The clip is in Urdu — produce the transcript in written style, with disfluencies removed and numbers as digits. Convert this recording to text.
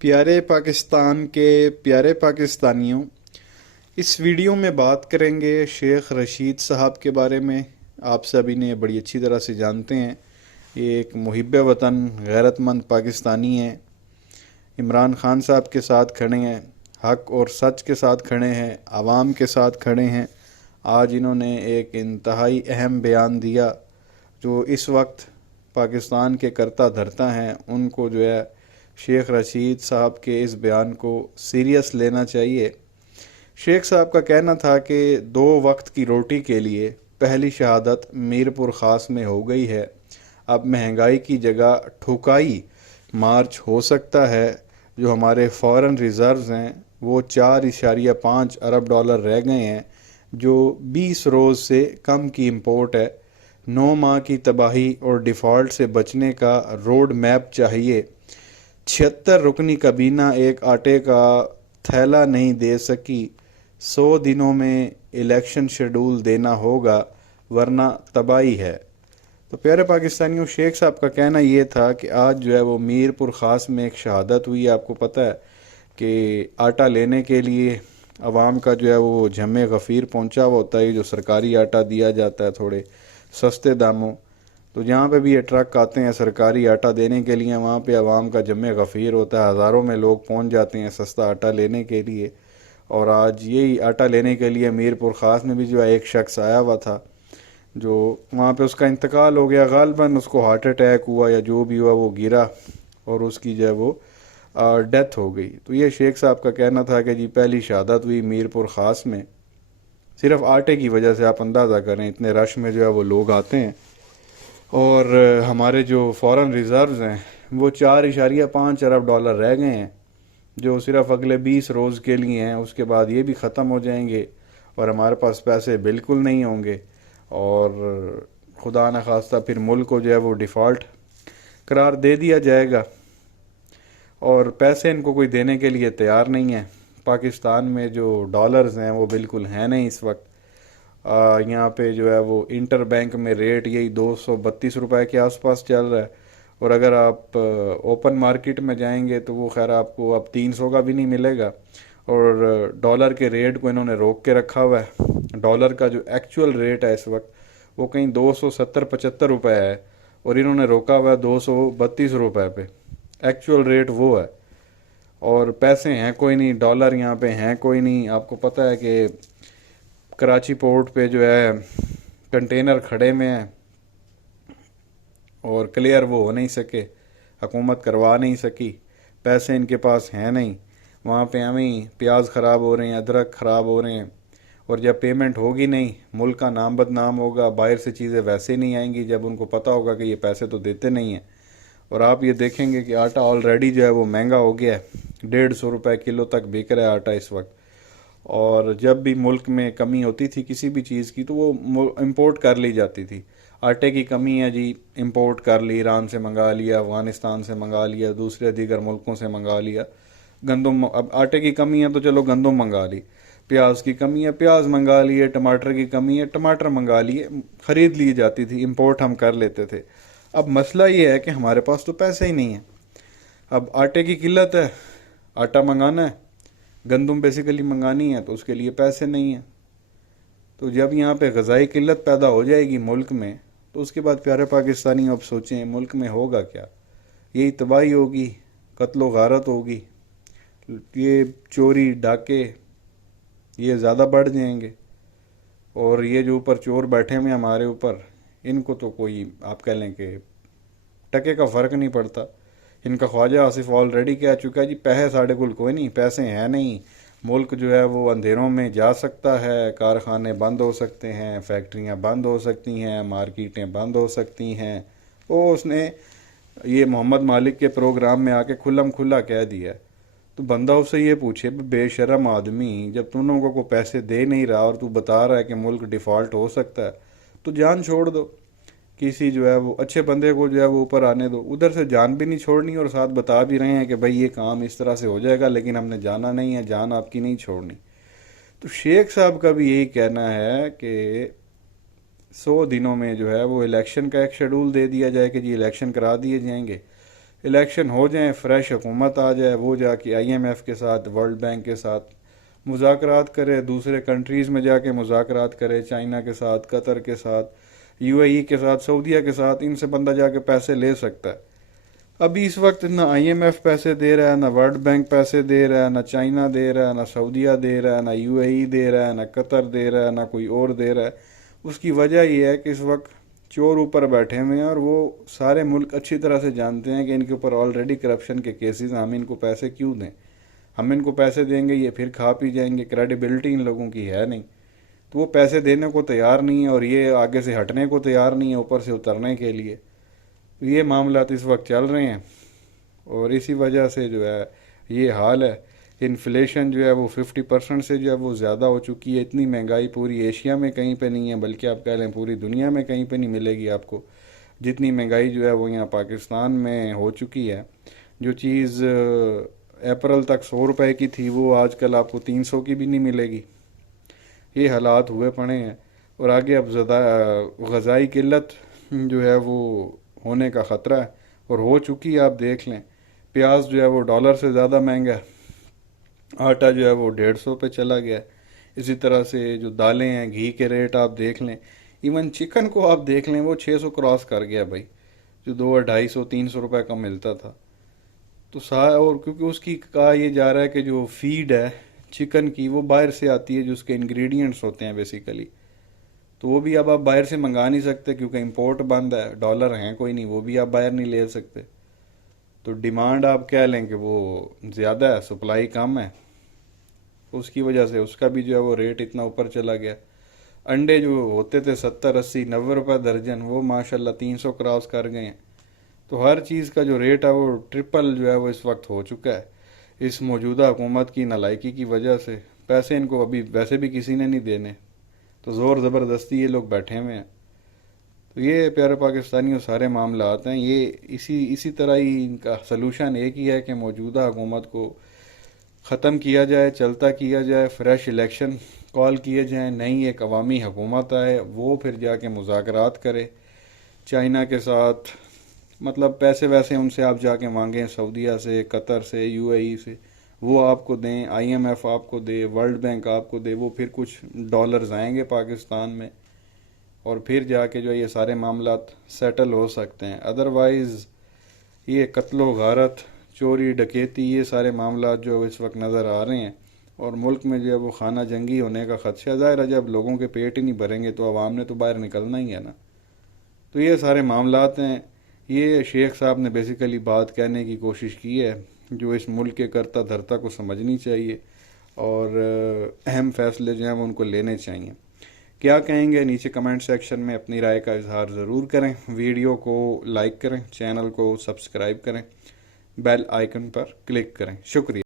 پیارے پاکستان کے پیارے پاکستانیوں، اس ویڈیو میں بات کریں گے شیخ رشید صاحب کے بارے میں۔ آپ سب انہیں بڑی اچھی طرح سے جانتے ہیں۔ یہ ایک محب وطن غیرت مند پاکستانی ہیں۔ عمران خان صاحب کے ساتھ کھڑے ہیں، حق اور سچ کے ساتھ کھڑے ہیں، عوام کے ساتھ کھڑے ہیں۔ آج انہوں نے ایک انتہائی اہم بیان دیا جو اس وقت پاکستان کے کرتا دھرتا ہیں، ان کو جو ہے شیخ رشید صاحب کے اس بیان کو سیریس لینا چاہیے۔ شیخ صاحب کا کہنا تھا کہ 2 وقت کی روٹی کے لیے پہلی شہادت میرپور خاص میں ہو گئی ہے۔ اب مہنگائی کی جگہ ٹھوکائی مارچ ہو سکتا ہے۔ جو ہمارے فارن ریزروز ہیں وہ 4.5 ارب ڈالر رہ گئے ہیں، جو 20 روز سے کم کی امپورٹ ہے۔ 9 ماہ کی تباہی اور ڈیفالٹ سے بچنے کا روڈ میپ چاہیے۔ 76 رکنی کابینہ ایک آٹے کا تھیلا نہیں دے سکی۔ 100 دنوں میں الیکشن شیڈول دینا ہوگا ورنہ تباہی ہے۔ تو پیارے پاکستانیوں، شیخ صاحب کا کہنا یہ تھا کہ آج جو ہے وہ میرپور خاص میں ایک شہادت ہوئی۔ آپ کو پتہ ہے کہ آٹا لینے کے لیے عوام کا جو ہے وہ جمع غفیر پہنچا ہوا ہوتا ہے، جو سرکاری آٹا دیا جاتا ہے تھوڑے سستے داموں۔ تو جہاں پہ بھی یہ ٹرک آتے ہیں سرکاری آٹا دینے کے لیے، وہاں پہ عوام کا جمع غفیر ہوتا ہے، ہزاروں میں لوگ پہنچ جاتے ہیں سستا آٹا لینے کے لیے۔ اور آج یہی آٹا لینے کے لیے میرپور خاص میں بھی جو ہے ایک شخص آیا ہوا تھا، جو وہاں پہ اس کا انتقال ہو گیا۔ غالباً اس کو ہارٹ اٹیک ہوا یا جو بھی ہوا، وہ گرا اور اس کی جو ہے وہ ڈیتھ ہو گئی۔ تو یہ شیخ صاحب کا کہنا تھا کہ جی پہلی شہادت ہوئی میرپور خاص میں، صرف آٹے کی وجہ سے۔ آپ اندازہ کریں اتنے رش میں جو ہے وہ لوگ آتے ہیں۔ اور ہمارے جو فارن ریزروز ہیں وہ 4.5 ارب ڈالر رہ گئے ہیں، جو صرف اگلے 20 روز کے لیے ہیں۔ اس کے بعد یہ بھی ختم ہو جائیں گے اور ہمارے پاس پیسے بالکل نہیں ہوں گے، اور خدا نخواستہ پھر ملک کو جو ہے وہ ڈیفالٹ قرار دے دیا جائے گا، اور پیسے ان کو کوئی دینے کے لیے تیار نہیں ہے۔ پاکستان میں جو ڈالرز ہیں وہ بالکل ہیں نہیں اس وقت۔ یہاں پہ جو ہے وہ انٹر بینک میں ریٹ یہی 232 روپے کے آس پاس چل رہا ہے، اور اگر آپ اوپن مارکیٹ میں جائیں گے تو وہ خیر آپ کو اب 300 کا بھی نہیں ملے گا۔ اور ڈالر کے ریٹ کو انہوں نے روک کے رکھا ہوا ہے۔ ڈالر کا جو ایکچول ریٹ ہے اس وقت وہ کہیں 270-75 روپے ہے، اور انہوں نے روکا ہوا ہے 232 روپے پہ۔ ایکچول ریٹ وہ ہے، اور پیسے ہیں کوئی نہیں، ڈالر یہاں پہ ہیں کوئی نہیں۔ آپ کو پتہ ہے کہ کراچی پورٹ پہ جو ہے کنٹینر کھڑے میں ہیں اور کلیئر وہ ہو نہیں سکے، حکومت کروا نہیں سکی، پیسے ان کے پاس ہیں نہیں۔ وہاں پہ ہمیں پیاز خراب ہو رہے ہیں، ادرک خراب ہو رہے ہیں، اور جب پیمنٹ ہوگی نہیں، ملک کا نام بدنام ہوگا، باہر سے چیزیں ویسے نہیں آئیں گی جب ان کو پتہ ہوگا کہ یہ پیسے تو دیتے نہیں ہیں۔ اور آپ یہ دیکھیں گے کہ آٹا آلریڈی جو ہے وہ مہنگا ہو گیا ہے، 150 روپے کلو تک بک رہا ہے آٹا اس وقت۔ اور جب بھی ملک میں کمی ہوتی تھی کسی بھی چیز کی تو وہ امپورٹ کر لی جاتی تھی۔ آٹے کی کمی ہے جی، امپورٹ کر لی، ایران سے منگا لیا، افغانستان سے منگا لیا، دوسرے دیگر ملکوں سے منگا لیا۔ گندم، اب آٹے کی کمی ہے تو چلو گندم منگا لی۔ پیاز کی کمی ہے، پیاز منگا لیے۔ ٹماٹر کی کمی ہے، ٹماٹر منگا لیے، خرید لی جاتی تھی، امپورٹ ہم کر لیتے تھے۔ اب مسئلہ یہ ہے کہ ہمارے پاس تو پیسے ہی نہیں ہیں۔ اب آٹے کی قلت ہے، آٹا منگانا ہے، گندم بیسیکلی منگانی ہے، تو اس کے لیے پیسے نہیں ہیں۔ تو جب یہاں پہ غذائی قلت پیدا ہو جائے گی ملک میں، تو اس کے بعد پیارے پاکستانی اب سوچیں ملک میں ہوگا کیا؟ یہی تباہی ہوگی، قتل و غارت ہوگی، یہ چوری ڈاکے یہ زیادہ بڑھ جائیں گے، اور یہ جو اوپر چور بیٹھے ہوئے ہمارے اوپر، ان کو تو کوئی آپ کہہ لیں کہ ٹکے کا فرق نہیں پڑتا۔ ان کا خواجہ آصف آلریڈی کہہ چکا ہے جی پیسے ساڑھے کل کوئی نہیں، پیسے ہیں نہیں، ملک جو ہے وہ اندھیروں میں جا سکتا ہے، کارخانے بند ہو سکتے ہیں، فیکٹریاں بند ہو سکتی ہیں، مارکیٹیں بند ہو سکتی ہیں۔ وہ اس نے یہ محمد مالک کے پروگرام میں آ کے کھلم کھلا کہہ دیا ہے۔ تو بندہ اس سے یہ پوچھے بے شرم آدمی، جب تم لوگوں کو پیسے دے نہیں رہا اور تو بتا رہا ہے کہ ملک ڈیفالٹ ہو سکتا ہے، تو جان چھوڑ دو، کسی جو ہے وہ اچھے بندے کو جو ہے وہ اوپر آنے دو۔ ادھر سے جان بھی نہیں چھوڑنی، اور ساتھ بتا بھی رہے ہیں کہ بھائی یہ کام اس طرح سے ہو جائے گا، لیکن ہم نے جانا نہیں ہے، جان آپ کی نہیں چھوڑنی۔ تو شیخ صاحب کا بھی یہی کہنا ہے کہ 100 دنوں میں جو ہے وہ الیکشن کا ایک شیڈول دے دیا جائے کہ جی الیکشن کرا دیے جائیں گے۔ الیکشن ہو جائیں، فریش حکومت آ جائے، وہ جا کے IMF کے ساتھ، ورلڈ بینک کے ساتھ مذاکرات کرے، دوسرے کنٹریز میں جا کے مذاکرات کرے، چائنا کے ساتھ، قطر کے ساتھ، UAE کے ساتھ، سعودیہ کے ساتھ، ان سے بندہ جا کے پیسے لے سکتا ہے۔ ابھی اس وقت نہ IMF پیسے دے رہا ہے، نہ ورلڈ بینک پیسے دے رہا ہے، نہ چائنا دے رہا ہے، نہ سعودیہ دے رہا ہے، نہ UAE دے رہا ہے، نہ قطر دے رہا ہے، نہ کوئی اور دے رہا ہے۔ اس کی وجہ یہ ہے کہ اس وقت چور اوپر بیٹھے ہوئے ہیں، اور وہ سارے ملک اچھی طرح سے جانتے ہیں کہ ان کے اوپر آلریڈی کرپشن کے کیسز ہیں، ہم ان کو پیسے کیوں دیں؟ ہم ان کو پیسے دیں گے، یہ پھر کھا پی جائیں گے، کریڈیبلٹی ان لوگوں کی ہے نہیں، تو وہ پیسے دینے کو تیار نہیں ہے، اور یہ آگے سے ہٹنے کو تیار نہیں ہے اوپر سے اترنے کے لیے۔ یہ معاملات اس وقت چل رہے ہیں، اور اسی وجہ سے جو ہے یہ حال ہے۔ انفلیشن جو ہے وہ 50% سے جو ہے وہ زیادہ ہو چکی ہے۔ اتنی مہنگائی پوری ایشیا میں کہیں پہ نہیں ہے، بلکہ آپ کہہ لیں پوری دنیا میں کہیں پہ نہیں ملے گی آپ کو، جتنی مہنگائی جو ہے وہ یہاں پاکستان میں ہو چکی ہے۔ جو چیز اپریل تک 100 روپے کی تھی، وہ آج کل آپ کو 300 کی بھی نہیں ملے گی۔ یہ حالات ہوئے پڑے ہیں، اور آگے اب غذائی قلت جو ہے وہ ہونے کا خطرہ ہے، اور ہو چکی ہے۔ آپ دیکھ لیں، پیاز جو ہے وہ $1 سے زیادہ مہنگا ہے، آٹا جو ہے وہ 150 پہ چلا گیا ہے، اسی طرح سے جو دالیں ہیں، گھی کے ریٹ آپ دیکھ لیں، ایون چکن کو آپ دیکھ لیں، وہ 600 کراس کر گیا بھائی، جو 200-250-300 روپے کا ملتا تھا۔ تو اور کیونکہ اس کی کہا یہ جا رہا ہے کہ جو فیڈ ہے چکن کی وہ باہر سے آتی ہے، جو اس کے انگریڈینٹس ہوتے ہیں بیسیکلی، تو وہ بھی اب آپ باہر سے منگا نہیں سکتے کیونکہ امپورٹ بند ہے، ڈالر ہیں کوئی نہیں، وہ بھی آپ باہر نہیں لے سکتے۔ تو ڈیمانڈ آپ کہہ لیں کہ وہ زیادہ ہے، سپلائی کم ہے، اس کی وجہ سے اس کا بھی جو ہے وہ ریٹ اتنا اوپر چلا گیا۔ انڈے جو ہوتے تھے 70-80-90 روپے درجن، وہ ماشاءاللہ 300 کراس کر گئے ہیں۔ تو ہر چیز کا جو ریٹ ہے وہ ٹرپل جو ہے وہ اس وقت ہو چکا ہے، اس موجودہ حکومت کی نالائکی کی وجہ سے۔ پیسے ان کو ابھی ویسے بھی کسی نے نہیں دینے، تو زور زبردستی یہ لوگ بیٹھے ہوئے ہیں۔ تو یہ پیارے پاکستانیوں سارے معاملات ہیں، یہ اسی طرح ہی ان کا سلوشن ایک ہی ہے کہ موجودہ حکومت کو ختم کیا جائے، چلتا کیا جائے، فریش الیکشن کال کیے جائیں، نئی ایک عوامی حکومت آئے، وہ پھر جا کے مذاکرات کرے چائنا کے ساتھ، مطلب پیسے ویسے ان سے آپ جا کے مانگیں، سعودیہ سے، قطر سے، UAE سے، وہ آپ کو دیں، IMF آپ کو دے، ورلڈ بینک آپ کو دے، وہ پھر کچھ ڈالرز آئیں گے پاکستان میں، اور پھر جا کے جو یہ سارے معاملات سیٹل ہو سکتے ہیں۔ ادروائز یہ قتل و غارت، چوری ڈکیتی، یہ سارے معاملات جو اس وقت نظر آ رہے ہیں، اور ملک میں جو ہے وہ خانہ جنگی ہونے کا خدشہ ظاہر ہے۔ جب لوگوں کے پیٹ ہی نہیں بھریں گے تو عوام نے تو باہر نکلنا ہی ہے نا۔ تو یہ سارے معاملات ہیں، یہ شیخ صاحب نے بیسیکلی بات کہنے کی کوشش کی ہے، جو اس ملک کے کرتا دھرتا کو سمجھنی چاہیے، اور اہم فیصلے جو ہیں وہ ان کو لینے چاہیے۔ کیا کہیں گے نیچے کمنٹ سیکشن میں اپنی رائے کا اظہار ضرور کریں، ویڈیو کو لائک کریں، چینل کو سبسکرائب کریں، بیل آئیکن پر کلک کریں۔ شکریہ۔